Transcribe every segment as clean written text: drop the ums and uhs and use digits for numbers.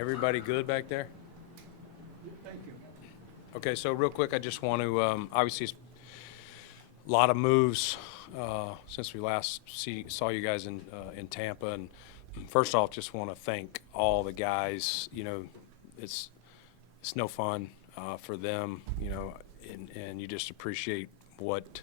Everybody good back there? Thank you. Okay, so real quick, I just want to, obviously, it's a lot of moves since we last saw you guys in Tampa. And first off, just want to thank all the guys. You know, it's no fun for them, you know, and you just appreciate what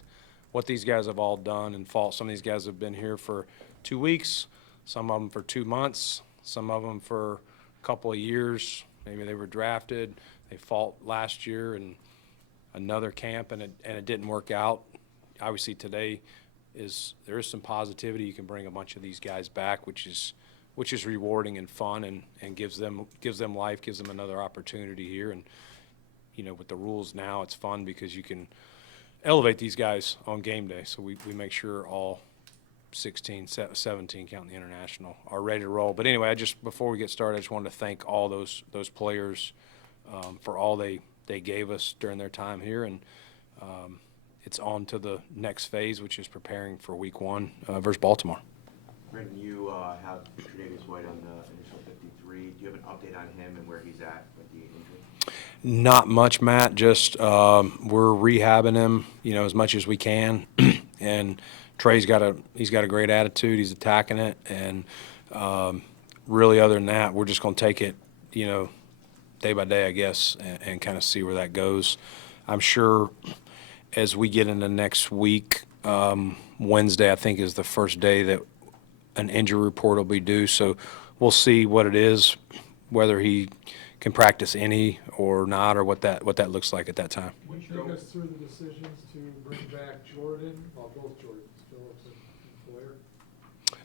these guys have all done and fought. Some of these guys have been here for 2 weeks, some of them for 2 months, some of them for a couple of years. Maybe they were drafted. They fought last year in another camp, and it didn't work out. Obviously, today there is some positivity. You can bring a bunch of these guys back, which is rewarding and fun, and gives them life, gives them another opportunity here. And you know, with the rules now, it's fun because you can elevate these guys on game day. So we make sure all 16, 17, counting the international, are ready to roll. But anyway, before we get started, I just wanted to thank all those players for all they gave us during their time here. And it's on to the next phase, which is preparing for week 1 versus Baltimore. Brandon, you have Tre'Davious White on the initial 53. Do you have an update on him and where he's at with the injury? Not much, Matt. Just we're rehabbing him, you know, as much as we can. And Trey's got a great attitude. He's attacking it, and really, other than that, we're just going to take it, you know, day by day, I guess, and kind of see where that goes. I'm sure as we get into next week, Wednesday, I think, is the first day that an injury report will be due. So we'll see what it is, whether he can practice any or not, or what that looks like at that time. Would you take us through the decisions to bring back Jordan, well, both Jordans, Phillips and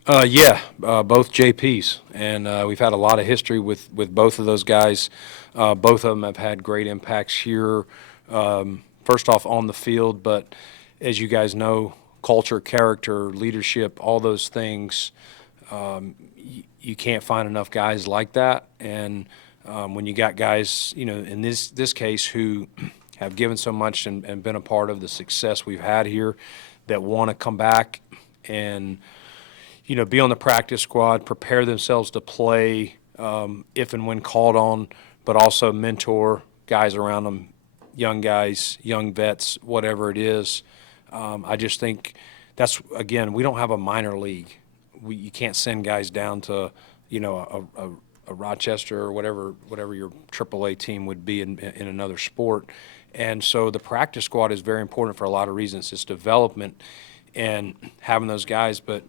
Flair? Yeah, both JPs, and we've had a lot of history with both of those guys. Both of them have had great impacts here. First off, on the field, but as you guys know, culture, character, leadership, all those things, you can't find enough guys like that. And when you got guys, you know, in this case, who have given so much and been a part of the success we've had here, that want to come back and, you know, be on the practice squad, prepare themselves to play if and when called on, but also mentor guys around them, young guys, young vets, whatever it is. I just think that's, again, we don't have a minor league. You can't send guys down to, you know, a Rochester or whatever your AAA team would be in another sport. And so the practice squad is very important for a lot of reasons. It's development and having those guys. But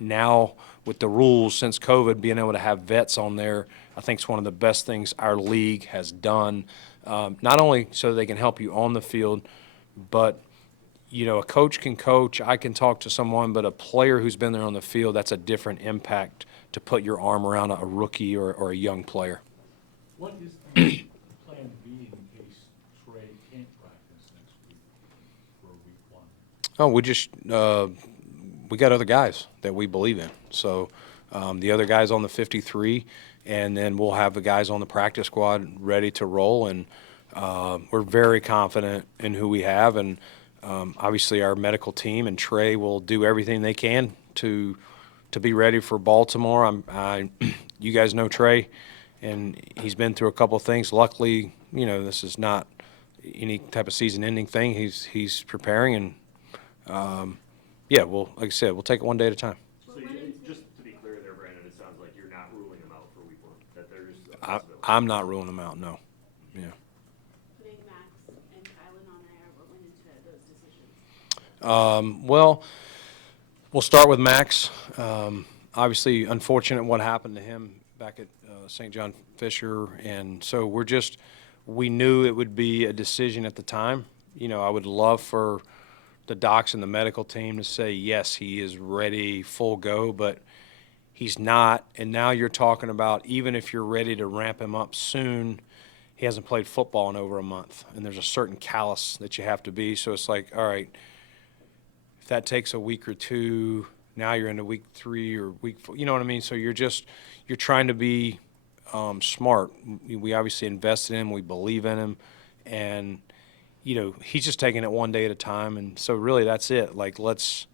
now with the rules since COVID, being able to have vets on there, I think is one of the best things our league has done. Not only so they can help you on the field, but you know, a coach can coach, I can talk to someone, but a player who's been there on the field, that's a different impact to put your arm around a rookie or a young player. What is the plan B in case Trey can't practice next week for week 1? Oh, we got other guys that we believe in. So the other guys on the 53, and then we'll have the guys on the practice squad ready to roll. And we're very confident in who we have. And obviously our medical team and Trey will do everything they can to be ready for Baltimore. You guys know Trey, and he's been through a couple of things. Luckily, you know, this is not any type of season-ending thing. He's preparing, and yeah, like I said, we'll take it one day at a time. So just to be clear there, Brandon, it sounds like you're not ruling him out for week 1, that there's a possibility. I'm not ruling him out, no. Yeah. Putting Max and Kylan on IR, what went into those decisions? Well, we'll start with Max. Obviously, unfortunate what happened to him back at St. John Fisher, and so we knew it would be a decision at the time. You know, I would love for the docs and the medical team to say, yes, he is ready, full go, but he's not. And now you're talking about, even if you're ready to ramp him up soon, he hasn't played football in over a month, and there's a certain callus that you have to be. So it's like, all right, if that takes a week or two, now you're into week 3 or week 4, you know what I mean? So you're trying to be smart. We obviously invested in him, we believe in him, and you know, he's just taking it one day at a time. And so really that's it. Like, let's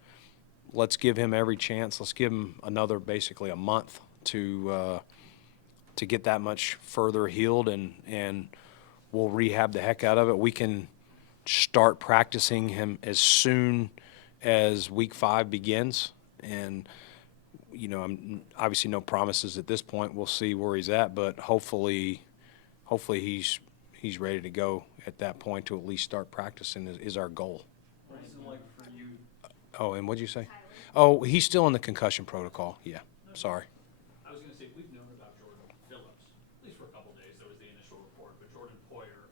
give him every chance. Let's give him basically a month to to get that much further healed, and we'll rehab the heck out of it. We can start practicing him as soon as week 5 begins, and I'm obviously no promises at this point. We'll see where he's at, but hopefully he's ready to go at that point to at least start practicing is our goal. What is it like for you? Oh, and what'd you say? Tyler. Oh, he's still in the concussion protocol. Yeah, sorry. I was gonna say, we've known about Jordan Phillips, at least for a couple days, that was the initial report, but Jordan Poyer,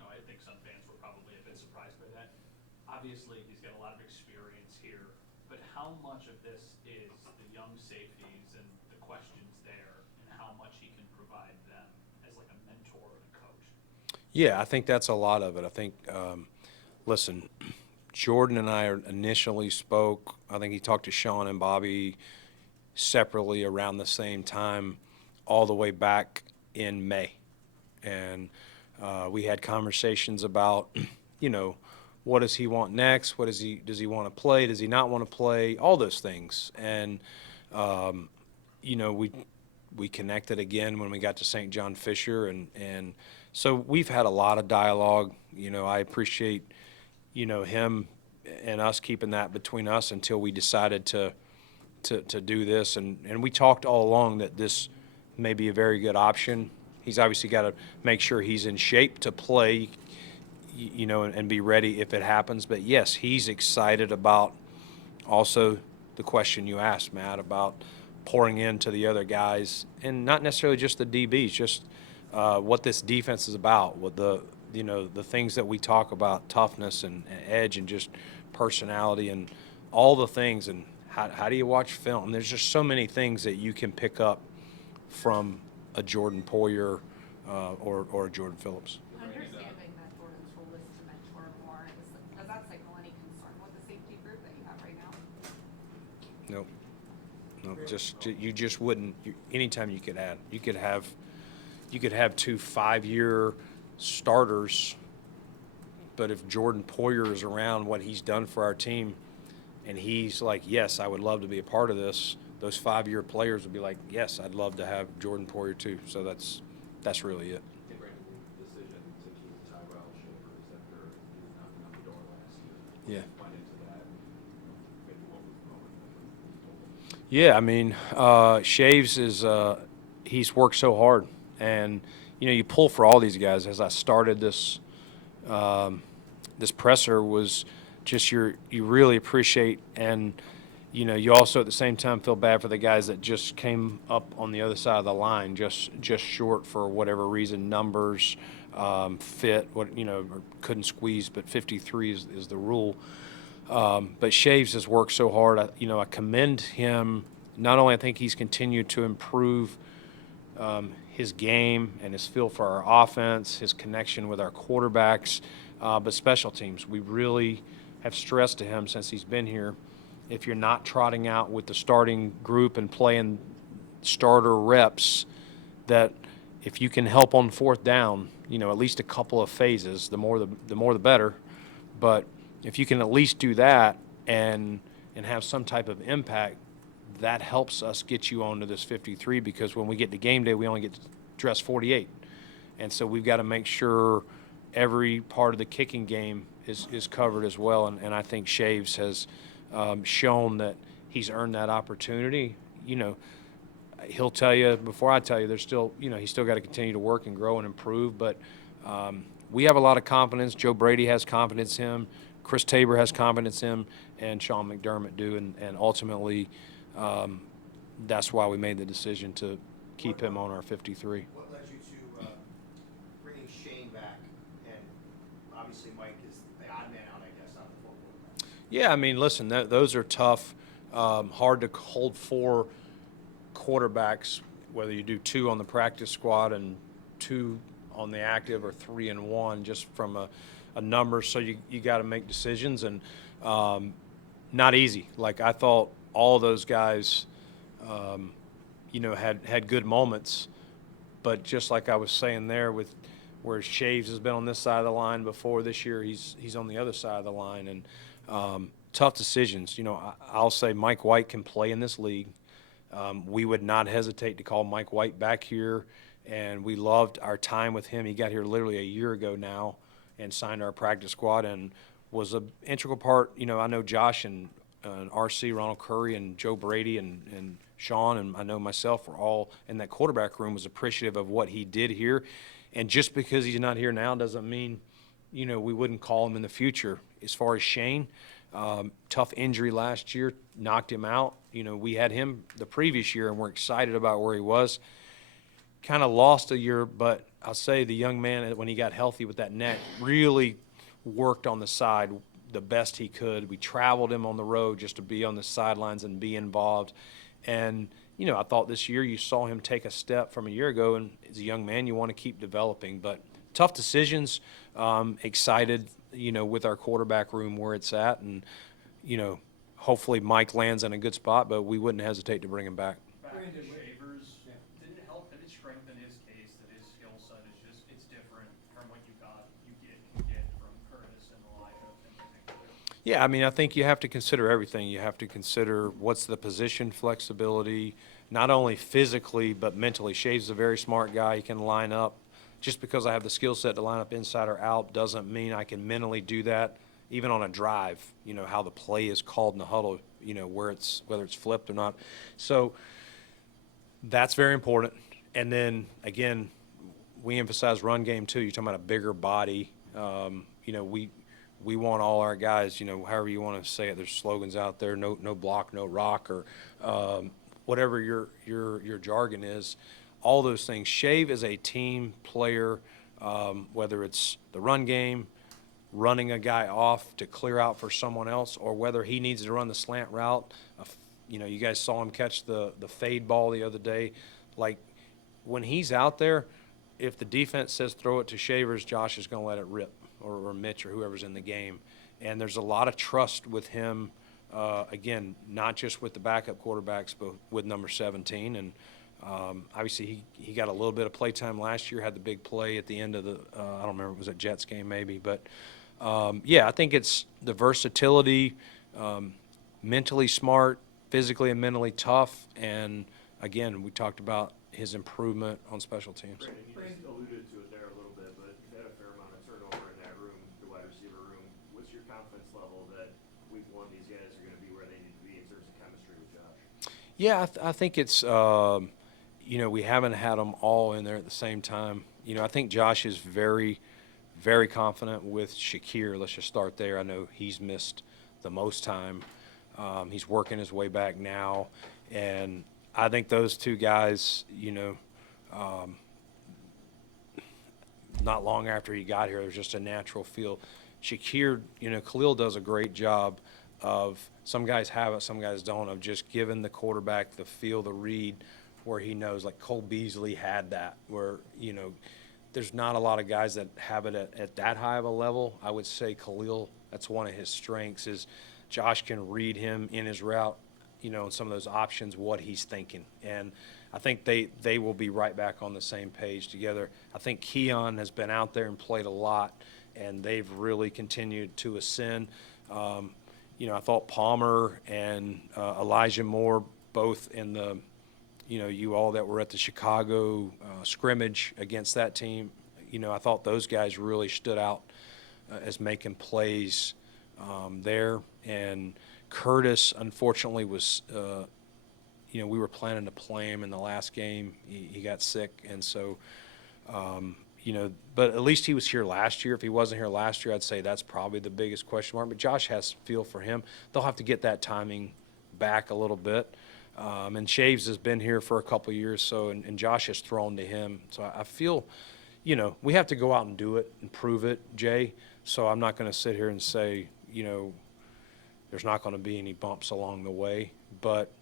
I think some fans were probably a bit surprised by that. Obviously, he's got a lot of experience here, but how much of this is the young safeties and the questions there, and how much he can provide them as like a mentor and a coach? Yeah, I think that's a lot of it. I think, listen, Jordan and I initially spoke. I think he talked to Sean and Bobby separately around the same time, all the way back in May. And we had conversations about, what does he want next? Does he want to play? Does he not want to play? All those things. And, we connected again when we got to St. John Fisher. And so we've had a lot of dialogue. I appreciate, him and us keeping that between us until we decided to do this. And we talked all along that this may be a very good option. He's obviously got to make sure he's in shape to play, and be ready if it happens. But yes, he's excited about also the question you asked, Matt, about pouring into the other guys, and not necessarily just the DBs, just what this defense is about, what the things that we talk about, toughness and edge and just personality and all the things, and how do you watch film? There's just so many things that you can pick up from a Jordan Poyer or a Jordan Phillips. Understanding that Jordan's role is to mentor more, does that signal any concern with the safety group that you have right now? Nope. You just wouldn't. Anytime you could have 2 5-year starters, but if Jordan Poyer is around, what he's done for our team, and he's like, yes, I would love to be a part of this, those 5-year players would be like, yes, I'd love to have Jordan Poyer too. So that's really it. Hey, Brandon, the decision to keep Tyrell Shavers after he was knocking on the door last year. Yeah. Went into that, maybe what was the moment? Yeah, I mean, Shaves is he's worked so hard, and you pull for all these guys. As I started this this presser was just you really appreciate, and you also at the same time feel bad for the guys that just came up on the other side of the line, just short for whatever reason, numbers, fit, or couldn't squeeze, but 53 is the rule. But Shaves has worked so hard. I commend him. Not only I think he's continued to improve his game and his feel for our offense, his connection with our quarterbacks, but special teams. We really have stressed to him since he's been here, if you're not trotting out with the starting group and playing starter reps, that if you can help on 4th down, at least a couple of phases, the more the better. But if you can at least do that and have some type of impact, that helps us get you onto this 53, because when we get to game day, we only get to dress 48. And so we've got to make sure every part of the kicking game is covered as well. And I think Shaves has shown that he's earned that opportunity. He'll tell you, before I tell you, there's still, he's still got to continue to work and grow and improve. But we have a lot of confidence. Joe Brady has confidence in him. Chris Tabor has confidence in him, and Sean McDermott do. And ultimately, that's why we made the decision to keep him on our 53. What led you to bringing Shane back? And obviously Mike is the odd man out, I guess, on the football. Yeah, I mean, listen, those are tough. Hard to hold 4 quarterbacks, whether you do 2 on the practice squad and 2 on the active, or 3 and 1, just from a number. So you got to make decisions, and not easy. Like, I thought all those guys, had good moments, but just like I was saying there, with where Shaves has been on this side of the line before, this year he's on the other side of the line, and tough decisions. I'll say Mike White can play in this league. We would not hesitate to call Mike White back here, and we loved our time with him. He got here literally a year ago now and signed our practice squad and was an integral part. You know, I know Josh and RC, Ronald Curry, and Joe Brady and Sean, and I know myself were all in that quarterback room, was appreciative of what he did here. And just because he's not here now doesn't mean, you know, we wouldn't call him in the future. As far as Shane, tough injury last year, knocked him out. You know, we had him the previous year, and we're excited about where he was. Kind of lost a year, but I'll say the young man, when he got healthy with that neck, really worked on the side the best he could. We traveled him on the road just to be on the sidelines and be involved. And, you know, I thought this year you saw him take a step from a year ago, and as a young man, you want to keep developing. But tough decisions, excited, you know, with our quarterback room where it's at. And, you know, hopefully Mike lands in a good spot, but we wouldn't hesitate to bring him back. Brandon Shavers, didn't it help, did it strengthen his case that his skill set is just, it's different from what you can get from Curtis and Elijah in particular? Yeah, I mean, I think you have to consider everything. You have to consider what's the position flexibility, not only physically, but mentally. Shave's a very smart guy. He can line up. Just because I have the skill set to line up inside or out doesn't mean I can mentally do that, even on a drive, you know, how the play is called in the huddle, you know, whether it's flipped or not. So that's very important. And then, again, we emphasize run game too. You're talking about a bigger body. You know, we want all our guys, you know, however you want to say it, there's slogans out there, no block, no rock, or whatever your jargon is, all those things. Shave is a team player, whether it's the run game, running a guy off to clear out for someone else, or whether he needs to run the slant route. You know, you guys saw him catch the fade ball the other day. Like, when he's out there, if the defense says throw it to Shavers, Josh is going to let it rip, or Mitch, or whoever's in the game. And there's a lot of trust with him, again, not just with the backup quarterbacks, but with number 17. And obviously he got a little bit of play time last year, had the big play at the end of the I don't remember, it was a Jets game maybe. But, yeah, I think it's the versatility, mentally smart, physically and mentally tough. And, again, we talked about his improvement on special teams. Brandon, you just alluded to it there a little bit, but you've had a fair amount of turnover in that room, the wide receiver room. What's your confidence level that week one these guys are going to be where they need to be in terms of chemistry with Josh? Yeah, I think it's, you know, we haven't had them all in there at the same time. You know, I think Josh is very, very confident with Shakir. Let's just start there. I know he's missed the most time. He's working his way back now. And I think those two guys, you know, not long after he got here, there's just a natural feel. Shakir, you know, Khalil does a great job of, some guys have it, some guys don't, of just giving the quarterback the feel, the read, where he knows, like Cole Beasley had that, where, you know, there's not a lot of guys that have it at that high of a level. I would say Khalil, that's one of his strengths, is Josh can read him in his route, you know, some of those options, what he's thinking. And I think they will be right back on the same page together. I think Keon has been out there and played a lot, and they've really continued to ascend. You know, I thought Palmer and Elijah Moore, both in the, you know, you all that were at the Chicago scrimmage against that team, you know, I thought those guys really stood out as making plays there. And Curtis, unfortunately, was, you know, we were planning to play him in the last game. He got sick, and so, you know, but at least he was here last year. If he wasn't here last year, I'd say that's probably the biggest question mark. But Josh has feel for him. They'll have to get that timing back a little bit. And Shaves has been here for a couple of years, so and Josh has thrown to him. So I feel, you know, we have to go out and do it and prove it, Jay. So I'm not going to sit here and say, you know, there's not going to be any bumps along the way. But,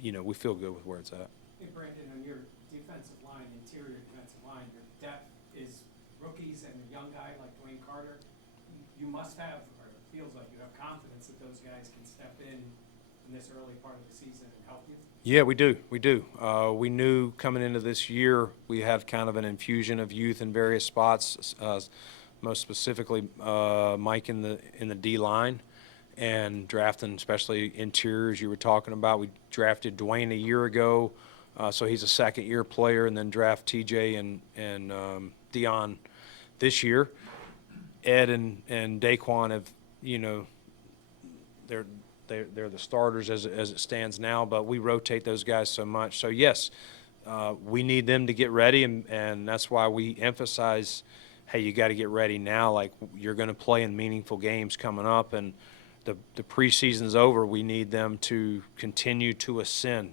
you know, we feel good with where it's at. Hey, Brandon, on your defensive line, interior defensive line, your depth is rookies and a young guy like Dwayne Carter. You must have, or it feels like you have confidence that those guys can step in this early part of the season and help you? Yeah, we do. We do. We knew coming into this year we had kind of an infusion of youth in various spots, most specifically Mike in the D line, and drafting, especially interiors you were talking about. We drafted Dwayne a year ago, so he's a second-year player, and then draft TJ and Dion this year. Ed and Daquan have, they're the starters as it stands now, but we rotate those guys so much. So yes, we need them to get ready, and that's why we emphasize, hey, you got to get ready now. Like, you're going to play in meaningful games coming up, and the preseason's over. We need them to continue to ascend.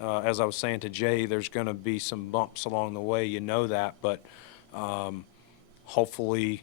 As I was saying to Jay, there's going to be some bumps along the way. You know that, but hopefully,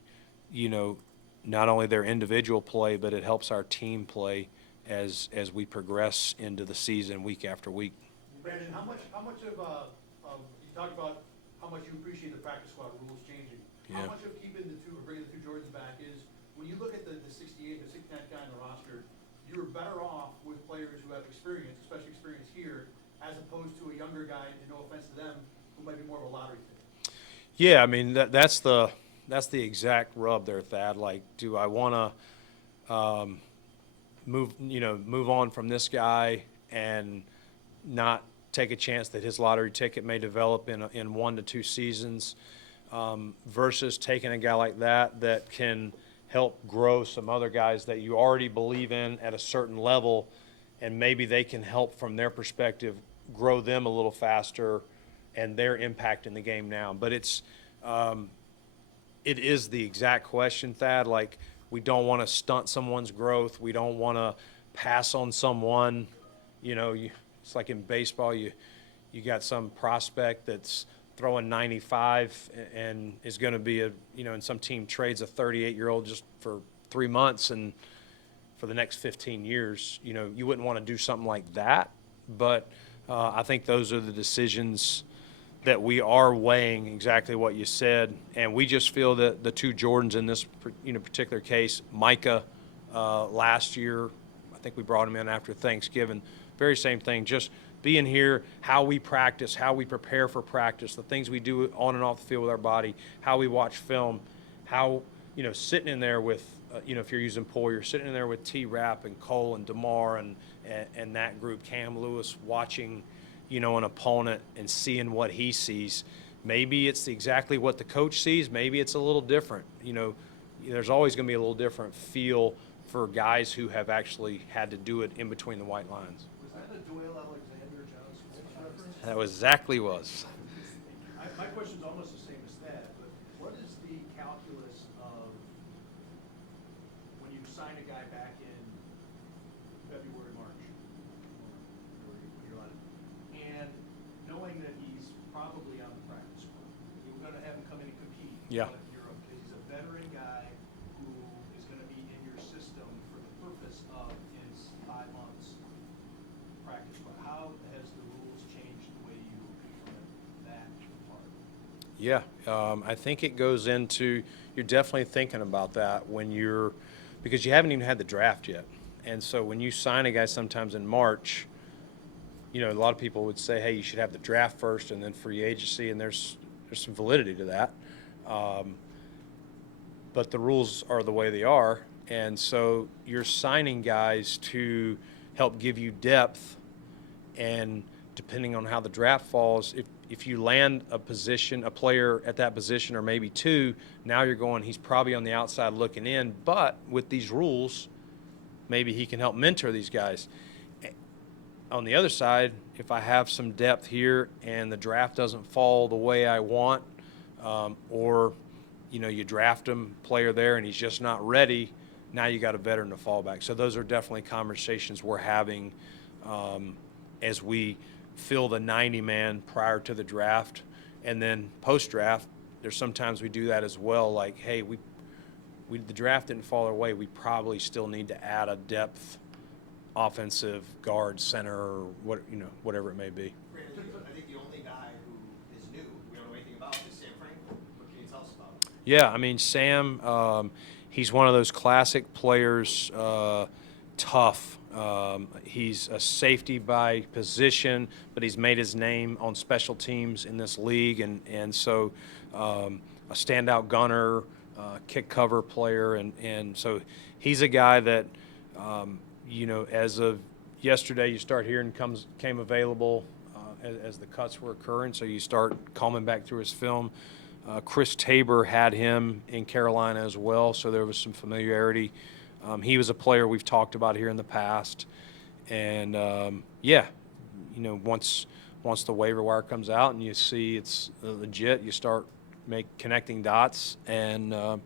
not only their individual play, but it helps our team play as we progress into the season week after week. Brandon, how much of you talked about how much you appreciate the practice squad rules changing. Yeah. How much of keeping the two or bringing the two Jordans back is when you look at the 68, the 69th guy on the roster, you're better off with players who have experience, especially experience here, as opposed to a younger guy, and no offense to them, who might be more of a lottery pick. Yeah, I mean that's the exact rub there, Thad. Like, do I want to move on from this guy and not take a chance that his lottery ticket may develop in 1 to 2 seasons, versus taking a guy like that can help grow some other guys that you already believe in at a certain level, and maybe they can help from their perspective grow them a little faster and their impact in the game now. But it is the exact question, Thad. Like, we don't want to stunt someone's growth. We don't want to pass on someone. It's like in baseball, you got some prospect that's throwing 95 and is going to be and some team trades a 38-year-old just for 3 months and for the next 15 years. You wouldn't want to do something like that. But I think those are the decisions that we are weighing, exactly what you said. And we just feel that the two Jordans in this particular case, Micah last year, I think we brought him in after Thanksgiving, very same thing, just being here, how we practice, how we prepare for practice, the things we do on and off the field with our body, how we watch film, how, sitting in there with, if you're using Poyer, you're sitting in there with T-Rap and Cole and DeMar and that group, Cam Lewis, watching, an opponent and seeing what he sees. Maybe it's exactly what the coach sees. Maybe it's a little different. There's always going to be a little different feel for guys who have actually had to do it in between the white lines. Was that a Doyle Alexander John Smith reference? That exactly was. My question's almost the same as that, but what is the calculus of when you sign a guy back in February, March, or when you're on it, and knowing that he's probably on the practice squad, you're going to have him come in and compete. Yeah. Europe, because he's a veteran guy who is going to be in your system for the purpose of his 5 months practice squad. How has the rules changed the way you confront that part? Yeah, I think it goes into, you're definitely thinking about that because you haven't even had the draft yet. And so when you sign a guy sometimes in March, a lot of people would say, hey, you should have the draft first and then free agency, and there's some validity to that. But the rules are the way they are, and so you're signing guys to help give you depth, and depending on how the draft falls, if you land a player at that position or maybe two, now you're going, he's probably on the outside looking in, but with these rules, maybe he can help mentor these guys. On the other side, if I have some depth here and the draft doesn't fall the way I want, or you draft him, player there, and he's just not ready, now you got a veteran to fall back. So those are definitely conversations we're having as we fill the 90-man prior to the draft. And then post-draft, there's sometimes we do that as well, like, hey, the draft didn't fall our way, we probably still need to add a depth offensive guard, center, or whatever it may be. Brandon, I think the only guy who is new, we don't know anything about, is Sam Franklin. What can you tell us about him? Yeah, I mean, Sam, he's one of those classic players, tough. He's a safety by position, but he's made his name on special teams in this league, and so a standout gunner, kick cover player, and so he's a guy that As of yesterday, you start hearing came available as the cuts were occurring, so you start combing back through his film. Chris Tabor had him in Carolina as well, so there was some familiarity. He was a player we've talked about here in the past, and once the waiver wire comes out and you see it's legit, you start connecting dots and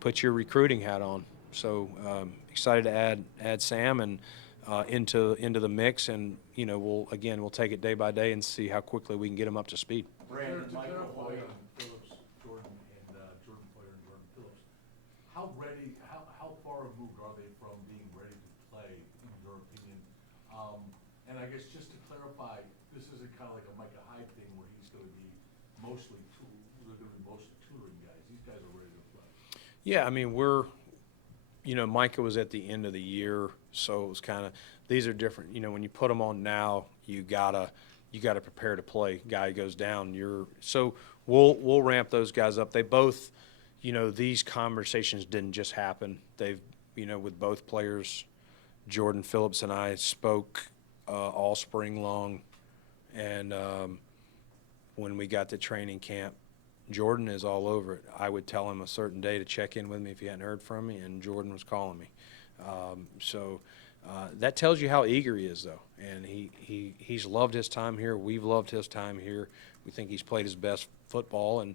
put your recruiting hat on. So excited to add Sam and into the mix, and we'll take it day by day and see how quickly we can get him up to speed. Brandon, To Michael clarify Hoyt. on Phillips, Jordan, and Jordan Poyer and Jordan Phillips, how far removed are they from being ready to play, in your opinion? And I guess just to clarify, this isn't kind of like a Micah Hyde thing where he's going to be mostly tutoring guys. These guys are ready to play. Yeah, I mean, Micah was at the end of the year, so it was kind of, these are different. When you put them on now, you gotta prepare to play. Guy goes down, so we'll ramp those guys up. They both, these conversations didn't just happen. They've, with both players, Jordan Phillips and I spoke all spring long, and when we got to training camp, Jordan is all over it. I would tell him a certain day to check in with me if he hadn't heard from me, and Jordan was calling me. That tells you how eager he is, though. And he's loved his time here. We've loved his time here. We think he's played his best football, and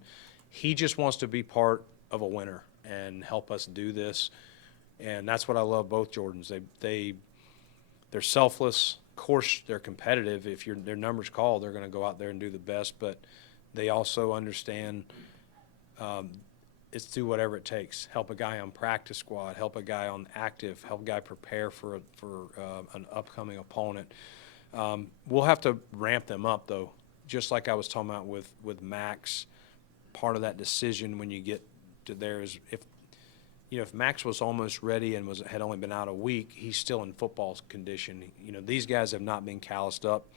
he just wants to be part of a winner and help us do this. And that's what I love both Jordans. They're selfless. Of course, they're competitive. If their numbers call, they're going to go out there and do the best. But they also understand it's do whatever it takes. Help a guy on practice squad, help a guy on active, help a guy prepare for an upcoming opponent. We'll have to ramp them up, though, just like I was talking about with Max. Part of that decision when you get to there is if Max was almost ready and had only been out a week, he's still in football condition. These guys have not been calloused up.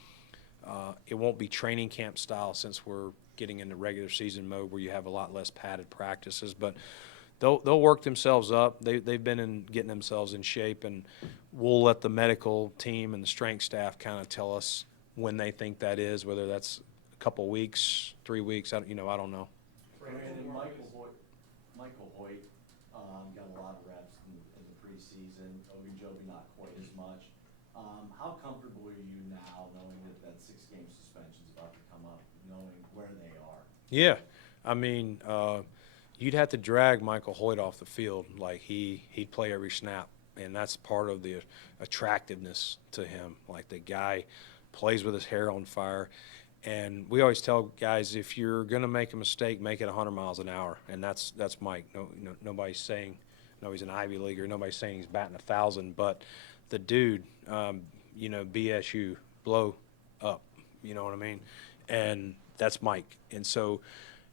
It won't be training camp style since we're getting into regular season mode where you have a lot less padded practices, but they'll work themselves up. They've been getting themselves in shape, and we'll let the medical team and the strength staff kind of tell us when they think that is, whether that's a couple weeks, 3 weeks. I don't know. Brandon, Michael Hoyt got a lot of reps in the preseason. Ogunjobi not quite as much. How comfortable are you now knowing that 6-game suspension is about to come up, knowing where they are? Yeah, I mean, you'd have to drag Michael Hoyt off the field. Like he'd play every snap, and that's part of the attractiveness to him. Like the guy plays with his hair on fire. And we always tell guys, if you're going to make a mistake, make it 100 miles an hour, and that's Mike. Nobody's saying, no, he's an Ivy Leaguer. Nobody's saying he's batting 1,000, but the dude, BSU, blow up. You know what I mean? And that's Mike. And so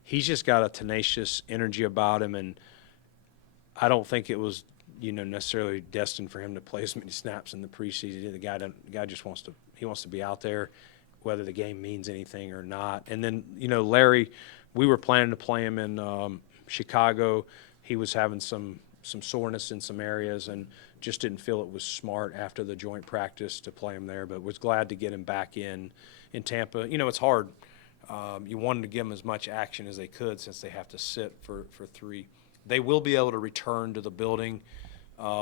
he's just got a tenacious energy about him, and I don't think it was necessarily destined for him to play as many snaps in the preseason. The guy just wants to be out there, whether the game means anything or not. And then, Larry, we were planning to play him in Chicago. He was having some soreness in some areas and just didn't feel it was smart after the joint practice to play him there, but was glad to get him back in Tampa. It's hard. You wanted to give them as much action as they could since they have to sit for 3. They will be able to return to the building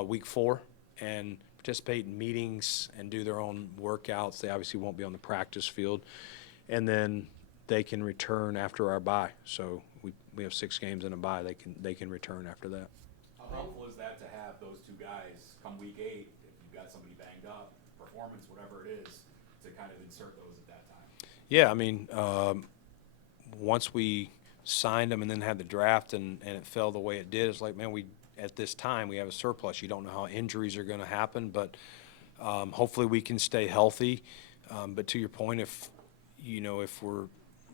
week 4 and participate in meetings and do their own workouts. They obviously won't be on the practice field. And then they can return after our bye. So we have 6 games in a bye. They can return after that. How helpful is that to have those 2 guys come week 8, if you've got somebody banged up, performance, whatever it is, to kind of insert those at that time? Yeah, I mean, once we signed them and then had the draft and it fell the way it did, it's like, man, at this time we have a surplus. You don't know how injuries are going to happen, but hopefully we can stay healthy. But to your point, if we're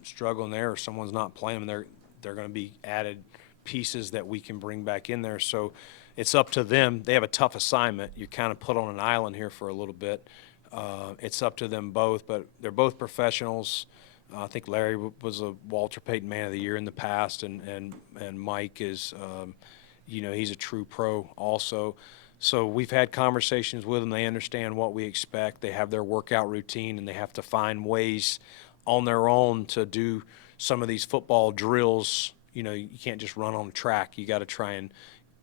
struggling there or someone's not playing, they're going to be added pieces that we can bring back in there. So it's up to them. They have a tough assignment. You're kind of put on an island here for a little bit. It's up to them both, but they're both professionals. I think Larry was a Walter Payton Man of the Year in the past, and Mike is, he's a true pro also. So we've had conversations with them. They understand what we expect. They have their workout routine, and they have to find ways on their own to do some of these football drills. You know, you can't just run on the track. You got to try and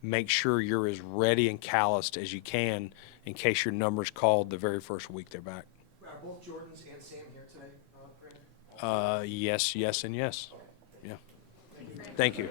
make sure you're as ready and calloused as you can in case your number's called the very first week they're back. Are both Jordans and Sam here today, Brandon? Yes, yes, and yes. Yeah. Thank you.